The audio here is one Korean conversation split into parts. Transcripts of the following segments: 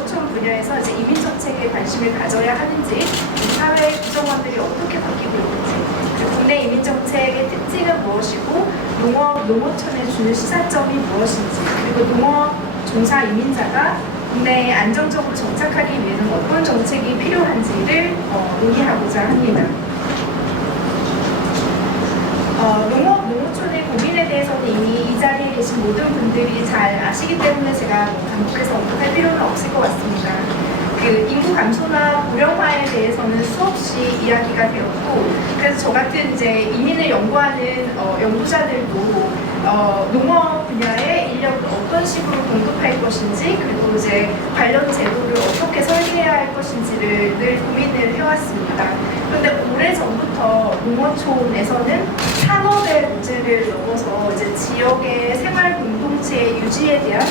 농어촌 분야에서 이제 이민 정책에 관심을 가져야 하는지, 사회 구성원들이 어떻게 바뀌고 있는지, 그리고 국내 이민 정책의 특징은 무엇이고 농어촌에 주는 시사점이 무엇인지, 그리고 농업 종사 이민자가 국내에 안정적으로 정착하기 위해서는 어떤 정책이 필요한지를 논의하고자 합니다. 농어촌의 고민에 대해서는 이미 이 자리에 계신 모든 분들이 잘 아시기 때문에 제가 반복해서 언급할 필요는 없을 것 같습니다. 그 인구 감소나 고령화에 대해서는 수없이 이야기가 되었고, 그래서 저 같은 이제 이민을 연구하는 연구자들도 농업 분야의 인력을 어떤 식으로 공급할 것인지, 그리고 이제 관련 제도를 어떻게 설계해야 할 것인지를 늘 고민을 해왔습니다. 그런데 오래전부터 농어촌에서는 산업의 문제를 넘어서 이제 지역의 생활 공동체의 유지에 대한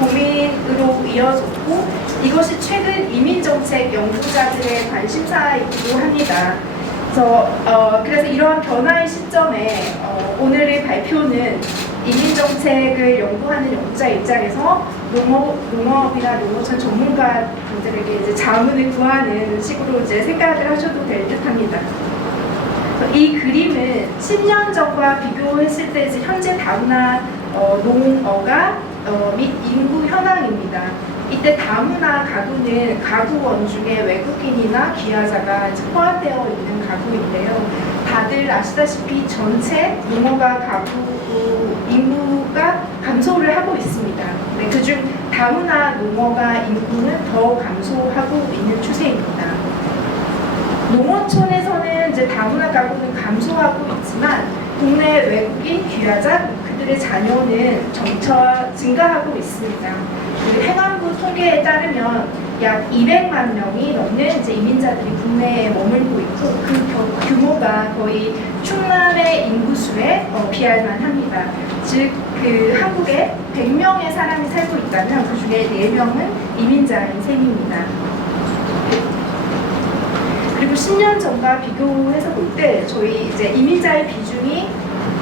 고민으로 이어졌고, 이것이 최근 이민정책 연구자들의 관심사이기도 합니다. 그래서 이러한 변화의 시점에 오늘의 발표는 이민정책을 연구하는 연구자 입장에서 농업이나 농어촌 전문가분들에게 이제 자문을 구하는 식으로 이제 생각을 하셔도 될 듯합니다. 이 그림은 10년 전과 비교했을 때 이제 현재 다문화 농어가 및 인구 현황입니다. 이때 다문화 가구는 가구원 중에 외국인이나 귀화자가 포함되어 있는 가구인데요. 다들 아시다시피 전체 농어가 가구 인구가 감소를 하고 있습니다. 네, 그중 다문화 농어가 인구는 더 감소하고 있는 추세입니다. 농어촌에서는 이제 다문화 가구는 감소하고 있지만 국내 외국인 귀화자 그들의 자녀는 점차 증가하고 있습니다. 행안부 통계에 따르면 약 200만 명이 넘는 이제 이민자들이 국내에 머물고 있고, 그 규모가 거의 충남의 인구수에 비할 만합니다. 즉, 그 한국에 100명의 사람이 살고 있다면 그 중에 4명은 이민자인 셈입니다. 그리고 10년 전과 비교해서 볼 때 저희 이제 이민자의 비중이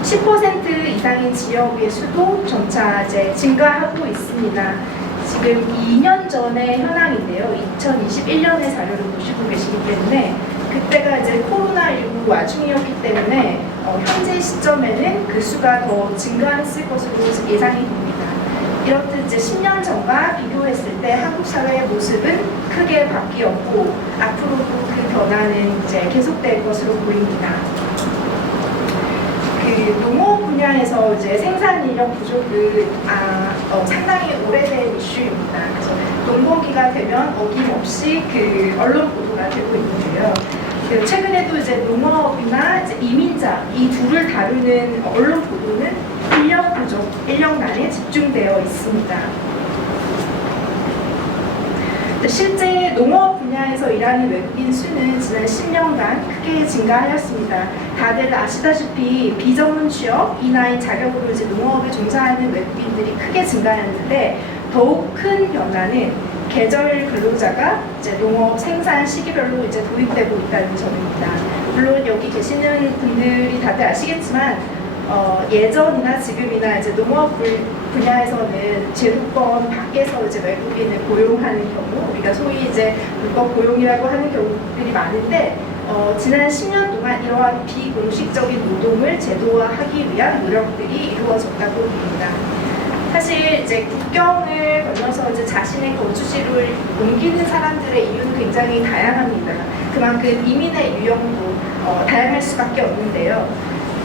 10% 이상인 지역의 수도 점차 이제 증가하고 있습니다. 지금 2년 전의 현황인데요. 2021년의 자료를 보시고 계시기 때문에 그때가 이제 코로나19 와중이었기 때문에 현재 시점에는 그 수가 더 증가했을 것으로 예상이 됩니다. 이렇듯 이제 10년 전과 비교했을 때 한국 사회의 모습은 크게 바뀌었고, 앞으로도 그 변화는 이제 계속될 것으로 보입니다. 그 농업 분야에서 이제 생산 인력 부족은 상당히 오래된 이슈입니다. 그래서 농번기가 되면 어김없이 그 언론 보도가 되고 있는데요. 최근에도 이제 농업이나 이제 이민자 이 둘을 다루는 언론 보도는 인력 부족, 인력난에 집중되어 있습니다. 실제 농업 분야에서 일하는 외국인 수는 지난 10년간 크게 증가하였습니다. 다들 아시다시피 비전문 취업이나 자격으로 이제 농업에 종사하는 외국인들이 크게 증가했는데, 더욱 큰 변화는 계절 근로자가 이제 농업 생산 시기별로 이제 도입되고 있다는 점입니다. 물론 여기 계시는 분들이 다들 아시겠지만 예전이나 지금이나 이제 농업 분야에서는 제도권 밖에서 이제 외국인을 고용하는 경우, 우리가 소위 이제 불법 고용이라고 하는 경우들이 많은데, 지난 10년 동안 이러한 비공식적인 노동을 제도화하기 위한 노력들이 이루어졌다고 봅니다. 사실 이제 국경을 건너서 이제 자신의 거주지를 옮기는 사람들의 이유는 굉장히 다양합니다. 그만큼 이민의 유형도 다양할 수밖에 없는데요.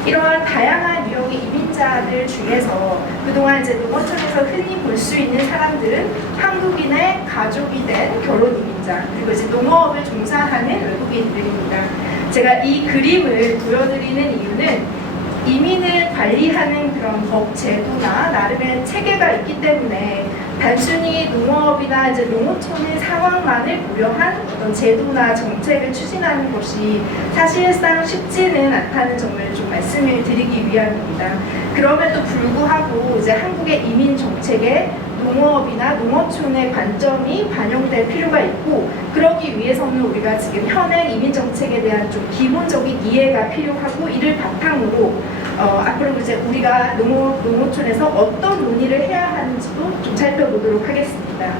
이러한 다양한 유형의 이민자들 중에서 그동안 이제 농어촌에서 흔히 볼 수 있는 사람들은 한국인의 가족이 된 결혼 이민자, 그리고 이제 농업을 종사하는 외국인들입니다. 제가 이 그림을 보여드리는 이유는 이민을 관리하는 그런 법 제도나 나름의 체계가 있기 때문에 단순히 농업이나 이제 농어촌의 상황만을 고려한 어떤 제도나 정책을 추진하는 것이 사실상 쉽지는 않다는 점을 좀 말씀을 드리기 위함입니다. 그럼에도 불구하고 이제 한국의 이민 정책에 농업이나 농어촌의 관점이 반영될 필요가 있고, 그러기 위해서는 우리가 지금 현행 이민 정책에 대한 좀 기본적인 이해가 필요하고, 이를 바탕으로 앞으로 이제 우리가 농어촌에서 어떤 논의를 해야 하는지도 좀 살펴보도록 하겠습니다.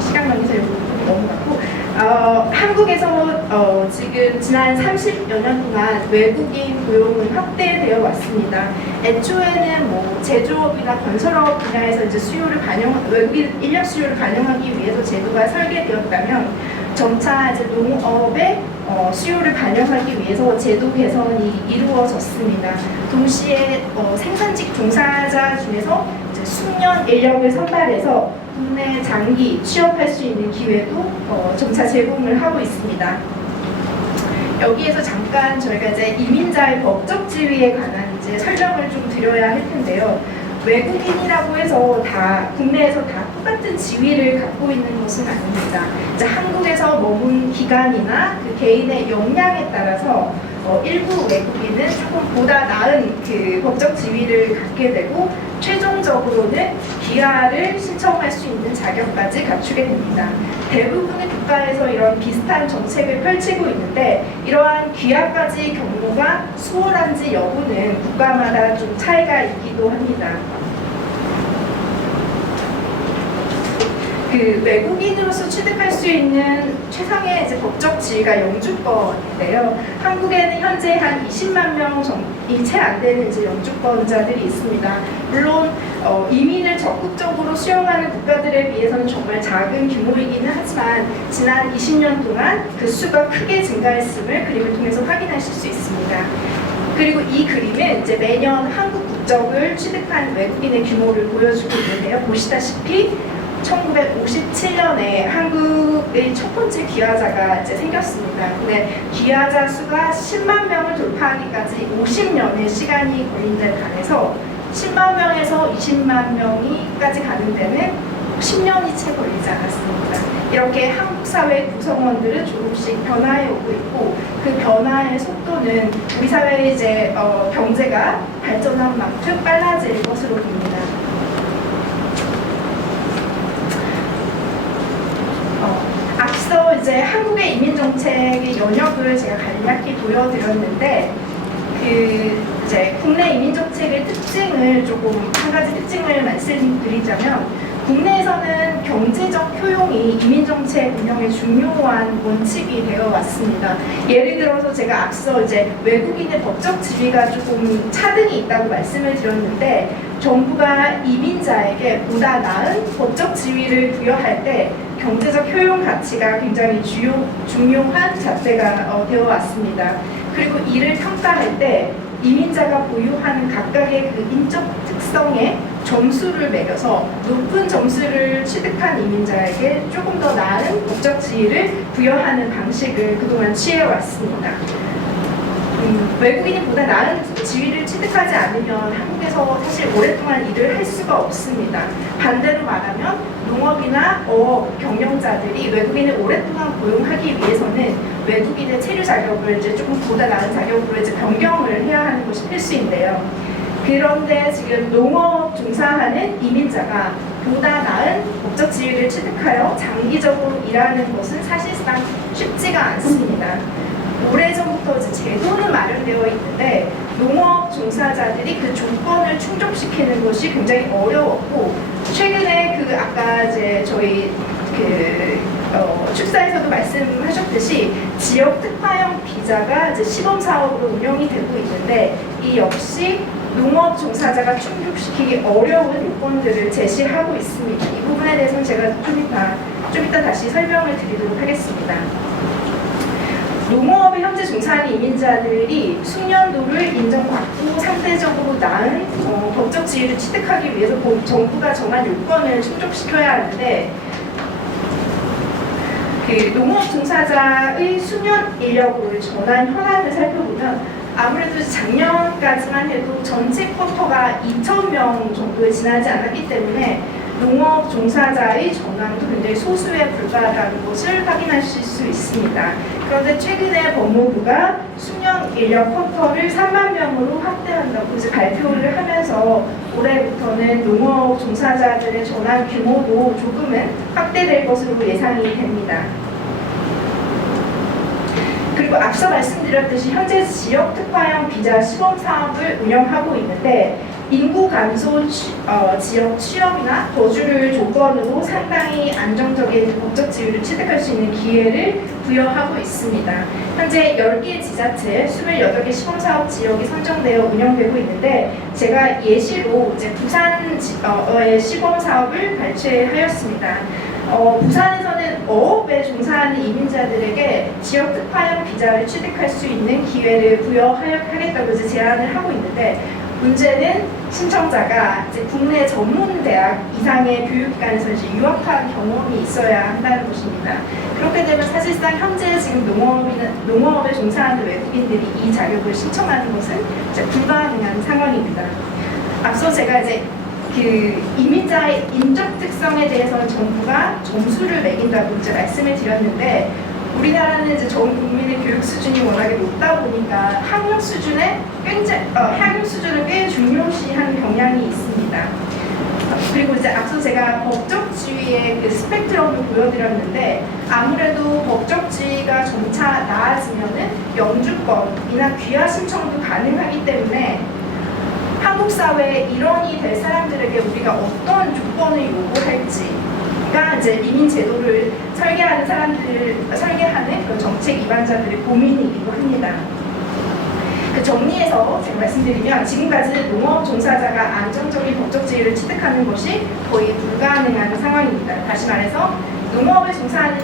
시간 관계상 넘어가고 한국에서 지금 지난 30여 년 동안 외국인 고용은 확대되어 왔습니다. 애초에는 뭐 제조업이나 건설업 분야에서 이제 외국인 인력 수요를 반영하기 위해서 제도가 설계되었다면 점차 이제 농업의 수요를 반영하기 위해서 제도 개선이 이루어졌습니다. 동시에 생산직 종사자 중에서 이제 숙련 인력을 선발해서 국내 장기 취업할 수 있는 기회도 점차 제공을 하고 있습니다. 여기에서 잠깐 저희가 이제 이민자의 법적 지위에 관한 이제 설명을 좀 드려야 할 텐데요. 외국인이라고 해서 국내에서 다 똑같은 지위를 갖고 있는 것은 아닙니다. 이제 한국에서 머문 기간이나 그 개인의 역량에 따라서 일부 외국인은 조금 보다 나은 그 법적 지위를 갖게 되고 최종적으로는 귀화를 신청할 수 있는 자격까지 갖추게 됩니다. 대부분의 국가에서 이런 비슷한 정책을 펼치고 있는데 이러한 귀화까지 경로가 수월한지 여부는 국가마다 좀 차이가 있기도 합니다. 그 외국인으로서 취득할 수 있는 최상의 이제 법적 지위가 영주권인데요. 한국에는 현재 한 20만 명이 채 안 되는 이제 영주권자들이 있습니다. 물론 이민을 적극적으로 수용하는 국가들에 비해서는 정말 작은 규모이기는 하지만 지난 20년 동안 그 수가 크게 증가했음을 그림을 통해서 확인하실 수 있습니다. 그리고 이 그림은 이제 매년 한국 국적을 취득한 외국인의 규모를 보여주고 있는데요. 보시다시피 1957년에 한국의 첫 번째 귀화자가 이제 생겼습니다. 근데 귀화자 수가 10만 명을 돌파하기까지 50년의 시간이 걸린 데 반해서 10만 명에서 20만 명이까지 가는 데는 10년이 채 걸리지 않았습니다. 이렇게 한국 사회 구성원들은 조금씩 변화해 오고 있고 그 변화의 속도는 우리 사회의 이제 경제가 발전한 만큼 빨라질 것으로 봅니다. 앞서 이제 한국의 이민 정책의 연역을 제가 간략히 보여드렸는데 이제 국내 이민 정책의 특징을 조금 한 가지 특징을 말씀드리자면 국내에서는 경제적 효용이 이민 정책 운영의 중요한 원칙이 되어 왔습니다. 예를 들어서 제가 앞서 이제 외국인의 법적 지위가 조금 차등이 있다고 말씀을 드렸는데 정부가 이민자에게 보다 나은 법적 지위를 부여할 때 경제적 효용 가치가 굉장히 중요한 잣대가 되어 왔습니다. 그리고 이를 평가할 때 이민자가 보유하는 각각의 그 인적 특성에 점수를 매겨서 높은 점수를 취득한 이민자에게 조금 더 나은 법적 지위를 부여하는 방식을 그동안 취해왔습니다. 외국인이 보다 나은 지위를 취득하지 않으면 한국에서 사실 오랫동안 일을 할 수가 없습니다. 반대로 말하면 농업이나 어업 경영자들이 외국인을 오랫동안 고용하기 위해서는 외국인의 체류 자격을 이제 조금 보다 나은 자격으로 이제 변경을 해야 하는 것이 필수인데요. 그런데 지금 농업 종사하는 이민자가 보다 나은 법적 지위를 취득하여 장기적으로 일하는 것은 사실상 쉽지가 않습니다. 오래전부터 이제 제도는 마련되어 있는데 농업 종사자들이 그 조건을 충족시키는 것이 굉장히 어려웠고 최근에 아까 이제 저희 축사에서도 말씀하셨듯이 지역 특화형 비자가 이제 시범 사업으로 운영이 되고 있는데 이 역시 농업 종사자가 충족시키기 어려운 요건들을 제시하고 있습니다. 이 부분에 대해서는 제가 좀 이따 다시 설명을 드리도록 하겠습니다. 농업에 현재 종사하는 이민자들이 숙련도를 인정받고 상대적으로 나은 법적 지위를 취득하기 위해서 정부가 정한 요건을 충족시켜야 하는데 농업 종사자의 숙련 인력을 전환 현황을 살펴보면 아무래도 작년까지만 해도 전체 쿼터가 2,000명 정도에 지나지 않았기 때문에 농업 종사자의 전환도 굉장히 소수에 불과하다는 것을 확인하실 수 있습니다. 그런데 최근에 법무부가 숙련 인력 쿼터를 3만 명으로 확대한다고 이제 발표를 하면서 올해부터는 농업 종사자들의 전환 규모도 조금은 확대될 것으로 예상이 됩니다. 그리고 앞서 말씀드렸듯이 현재 지역 특화형 비자 시범 사업을 운영하고 있는데 인구 감소 지역 취업이나 거주를 조건으로 상당히 안정적인 법적 지위를 취득할 수 있는 기회를 부여하고 있습니다. 현재 10개 지자체 28개 시범사업 지역이 선정되어 운영되고 있는데 제가 예시로 이제 부산의 시범사업을 발췌하였습니다. 부산에서는 어업에 종사하는 이민자들에게 지역 특화형 비자를 취득할 수 있는 기회를 부여하겠다고 이제 제안을 하고 있는데 문제는 신청자가 이제 국내 전문 대학 이상의 교육기관에서 이제 유학한 경험이 있어야 한다는 것입니다. 그렇게 되면 사실상 현재 지금 농업에 종사하는 외국인들이 이 자격을 신청하는 것은 이제 불가능한 상황입니다. 앞서 제가 이제 그 이민자의 인적 특성에 대해서는 정부가 점수를 매긴다고 이제 말씀을 드렸는데 우리나라는 이제 전 국민의 교육 수준이 워낙에 높다 보니까 학력 수준을 꽤 중요시하는 경향이 있습니다. 그리고 이제 앞서 제가 법적 지위의 그 스펙트럼을 보여드렸는데 아무래도 법적 지위가 점차 나아지면은 영주권이나 귀화 신청도 가능하기 때문에 한국 사회의 일원이 될 사람들에게 우리가 어떤 조건을 요구할지가 이제 이민 제도를 설계하는 그런 정책 입안자들의 고민이기도 합니다. 그 정리해서 제가 말씀드리면 지금까지 농업 종사자가 안정적인 법적 지위를 취득하는 것이 거의 불가능한 상황입니다. 다시 말해서 농업을 종사하는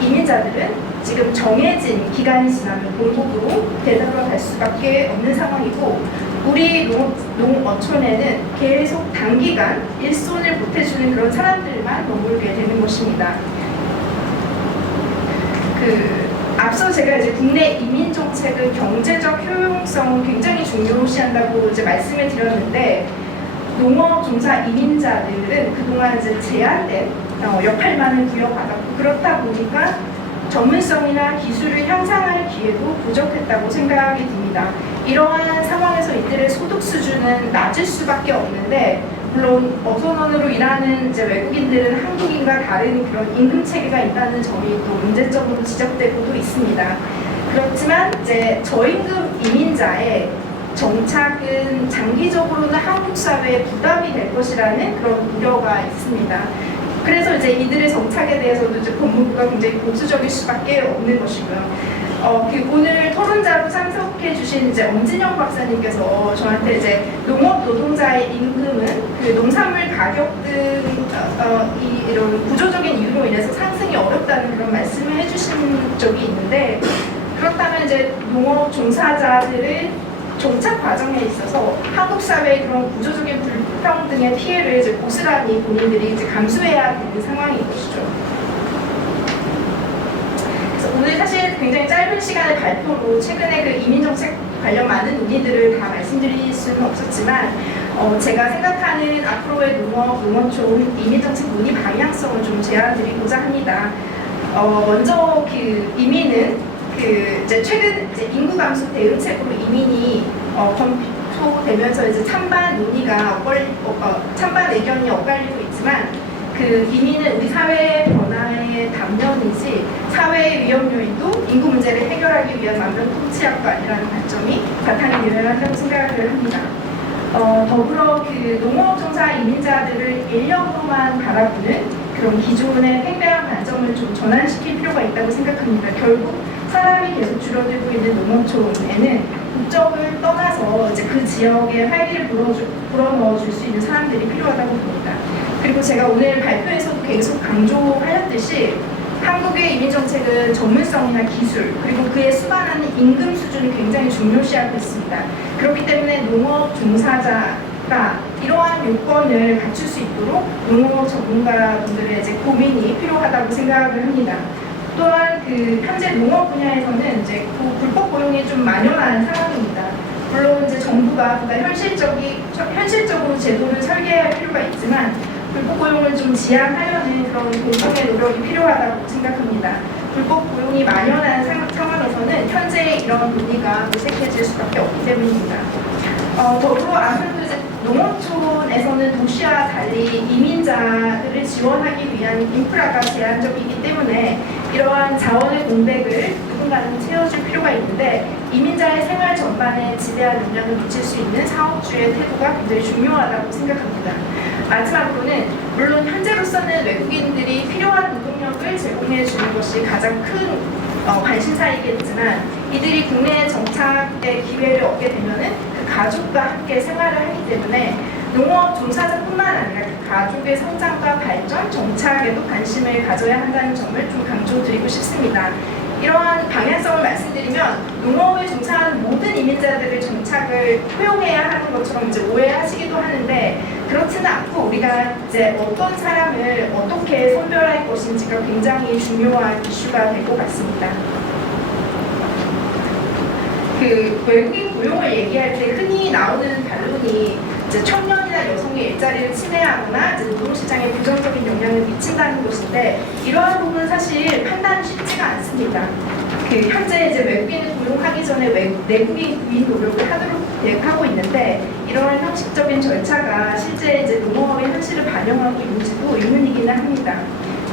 이민자들은 지금 정해진 기간이 지나면 본국으로 되돌아갈 수밖에 없는 상황이고 우리 농어촌에는 계속 단기간 일손을 보태주는 그런 사람들만 머물게 되는 것입니다. 앞서 제가 이제 국내 이민 정책은 경제적 효용성을 굉장히 중요시한다고 이제 말씀을 드렸는데 농업 종사 이민자들은 그동안 이제 제한된 역할만을 부여받았고 그렇다 보니까 전문성이나 기술을 향상할 기회도 부족했다고 생각이 듭니다. 이러한 상황에서 이들의 소득 수준은 낮을 수밖에 없는데 물론 어선원으로 일하는 이제 외국인들은 한국인과 다른 그런 임금 체계가 있다는 점이 또 문제점으로 지적되고도 있습니다. 그렇지만 이제 저임금 이민자의 정착은 장기적으로는 한국 사회에 부담이 될 것이라는 그런 우려가 있습니다. 그래서 이제 이들의 정착에 대해서도 이제 법무부가 굉장히 보수적일 수밖에 없는 것이고요. 오늘 토론자로 참석해 주신 이제 엄진영 박사님께서 저한테 이제 농업 노동자의 임금은 그 농산물 가격 등 이런 구조적인 이유로 인해서 상승이 어렵다는 그런 말씀을 해주신 적이 있는데 그렇다면 이제 농업 종사자들의 정착 과정에 있어서 한국 사회의 그런 구조적인 불평등의 피해를 이제 고스란히 본인들이 이제 감수해야 되는 상황인 것이죠. 그래서 오늘 사실 굉장히 짧은 시간의 발표로 최근에 그 이민정책 관련 많은 논의들을 다 말씀드릴 수는 없었지만 제가 생각하는 앞으로의 농어촌 이민정책 논의 방향성을 좀 제안드리고자 합니다. 먼저 그 이민은 이제 최근 이제 인구 감소 대응책으로 이민이 검토되면서 이제 찬반 의견이 엇갈리고 있지만 그 이민은 우리 사회의 변화의 단면이지 사회의 위험 요인도 인구 문제를 해결하기 위한 완벽 통치약도 아니라는 관점이 바탕이 되어야 한다고 생각을 합니다. 더불어 그 농업종사 이민자들을 인력으로만 바라보는 그런 기존의 팽배한 관점을 좀 전환시킬 필요가 있다고 생각합니다. 결국 사람이 계속 줄어들고 있는 농어촌에는 국적을 떠나서 이제 그 지역에 활기를 불어넣어줄 수 있는 사람들이 필요하다고 봅니다. 그리고 제가 오늘 발표에서도 계속 강조하였듯이 한국의 이민정책은 전문성이나 기술 그리고 그에 수반하는 임금 수준을 굉장히 중요시하고 있습니다. 그렇기 때문에 농업 종사자가 이러한 요건을 갖출 수 있도록 농업 전문가분들의 이제 고민이 필요하다고 생각을 합니다. 또한 그 현재 농업 분야에서는 이제 불법 고용이 좀 만연한 상황입니다. 물론 이제 정부가 보다 현실적으로 제도를 설계할 필요가 있지만 불법 고용을 좀 지양하려는 그런 공동의 노력이 필요하다고 생각합니다. 불법 고용이 만연한 상황에서는 현재 이런 논의가 무색해질 수밖에 없기 때문입니다. 더불어 아무래도 이제 농어촌에서는 도시와 달리 이민자들을 지원하기 위한 인프라가 제한적이기 때문에 이러한 자원의 공백을 누군가는 채워줄 필요가 있는데 이민자의 생활 전반에 지대한 영향을 미칠 수 있는 사업주의 태도가 굉장히 중요하다고 생각합니다. 마지막으로는 물론 현재로서는 외국인들이 필요한 노동력을 제공해 주는 것이 가장 큰 관심사이겠지만 이들이 국내 정착의 기회를 얻게 되면은 그 가족과 함께 생활을 하기 때문에 농업 종사자뿐만 아니라 그 가족의 성장과 발전, 정착에도 관심을 가져야 한다는 점을 좀 강조드리고 싶습니다. 이러한 방향성을 말씀드리면 농업에 종사하는 모든 이민자들을 정착을 포용해야 하는 것처럼 이제 오해하시기도 하는데 그렇지는 않고 우리가 이제 어떤 사람을 어떻게 선별할 것인지가 굉장히 중요한 이슈가 될 것 같습니다. 그 외국인 고용을 얘기할 때 흔히 나오는 반론이 이제 청년이나 여성의 일자리를 침해하거나 이제 노동시장에 부정적인 영향을 미친다는 것인데 이러한 부분은 사실 판단이 쉽지가 않습니다. 그 현재 이제 외국인을 고용하기 전에 내국인 구인 노력을 하도록 계획하고 있는데 이러한 형식적인 절차가 실제 이제 농업의 현실을 반영하고 있는지도 의문이기는 합니다.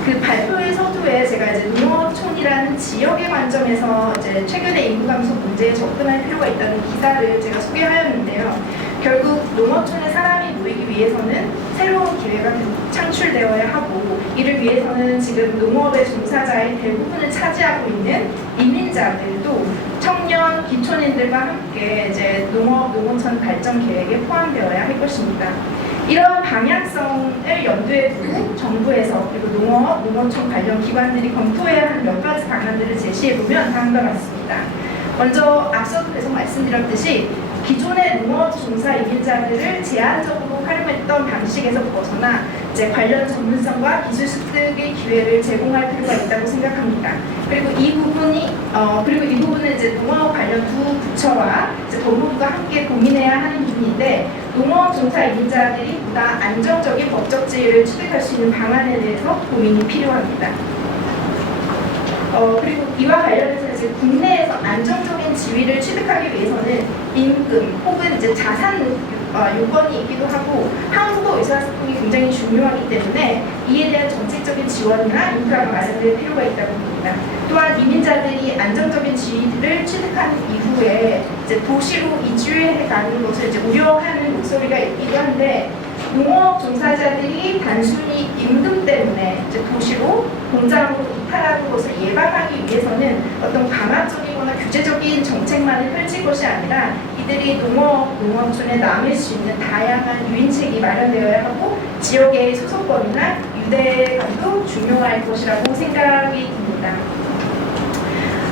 그 발표의 서두에 제가 이제 농어촌이라는 지역의 관점에서 이제 최근의 인구 감소 문제에 접근할 필요가 있다는 기사를 제가 소개하였는데요. 결국 농어촌에 사람이 모이기 위해서는 새로운 기회가 창출되어야 하고 이를 위해서는 지금 농업의 종사자의 대부분을 차지하고 있는 이민자들도 청년, 기촌인들과 함께 이제 농어촌 발전 계획에 포함되어야 할 것입니다. 이러한 방향성을 염두에 두고 정부에서 그리고 농어촌 관련 기관들이 검토해야 하는 몇 가지 방안들을 제시해보면 다음과 같습니다. 먼저 앞서도 계속 말씀드렸듯이 기존의 농업 종사 이민자들을 제한적으로 활용했던 방식에서 벗어나 이제 관련 전문성과 기술 습득의 기회를 제공할 필요가 있다고 생각합니다. 그리고 이 부분은 이제 농업 관련 두 부처와 이제 법무부가 함께 고민해야 하는 부분인데 농업 종사 이민자들이 보다 안정적인 법적 지위를 취득할 수 있는 방안에 대해서 고민이 필요합니다. 그리고 이와 관련해서 이제 국내에서 안정적인 지위를 취득하기 위해서는 임금 혹은 이제 자산 요건이 있기도 하고 한국어 의사소통이 굉장히 중요하기 때문에 이에 대한 정책적인 지원이나 인프라가 마련될 필요가 있다고 봅니다. 또한 이민자들이 안정적인 지위를 취득한 이후에 이제 도시로 이주해 가는 것을 이제 우려하는 목소리가 있기도 한데 농업 종사자들이 단순히 임금 때문에 이제 도시로 공장으로 이탈하는 것을 예방하기 위해서는 어떤 강압적이거나 규제적인 정책만을 펼칠 것이 아니라 이들이 농어촌에 남을 수 있는 다양한 유인책이 마련되어야 하고 지역의 소속권이나 유대감도 중요할 것이라고 생각이 듭니다.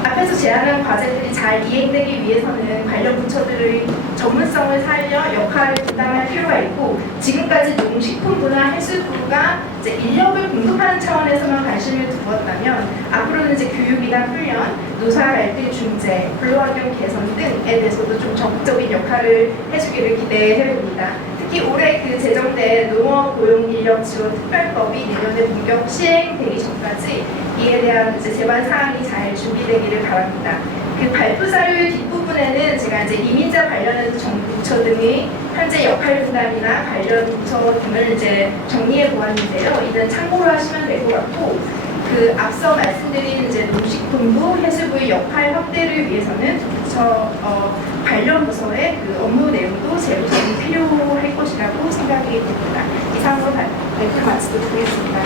앞에서 제안한 과제들이 잘 이행되기 위해서는 관련 부처들의 전문성을 살려 역할을 분담할 필요가 있고 지금까지 농식품부나 해수부가 이제 인력을 공급하는 차원에서만 관심을 두었다면 앞으로는 이제 교육이나 훈련, 노사 갈등 중재, 근로환경 개선 등에 대해서도 좀 적극적인 역할을 해주기를 기대해 봅니다. 특히 올해 그 제정된 농업 고용 인력 지원 특별법이 내년에 본격 시행되기 전까지 이에 대한 이제 제반 사항이 잘 준비되기를 바랍니다. 그 발표 자료의 뒷부분에는 제가 이제 이민자 관련해서 정부 부처 등의 현재 역할 분담이나 관련 부처 등을 이제 정리해 보았는데요. 이는 참고로 하시면 될 것 같고, 그 앞서 말씀드린 이제 농식품부, 해수부의 역할 확대를 위해서는 부처 관련 부서의 그 업무 내용도 재구성이 필요할 것이라고 생각이 됩니다. 이상으로 발표를 마치도록 하겠습니다.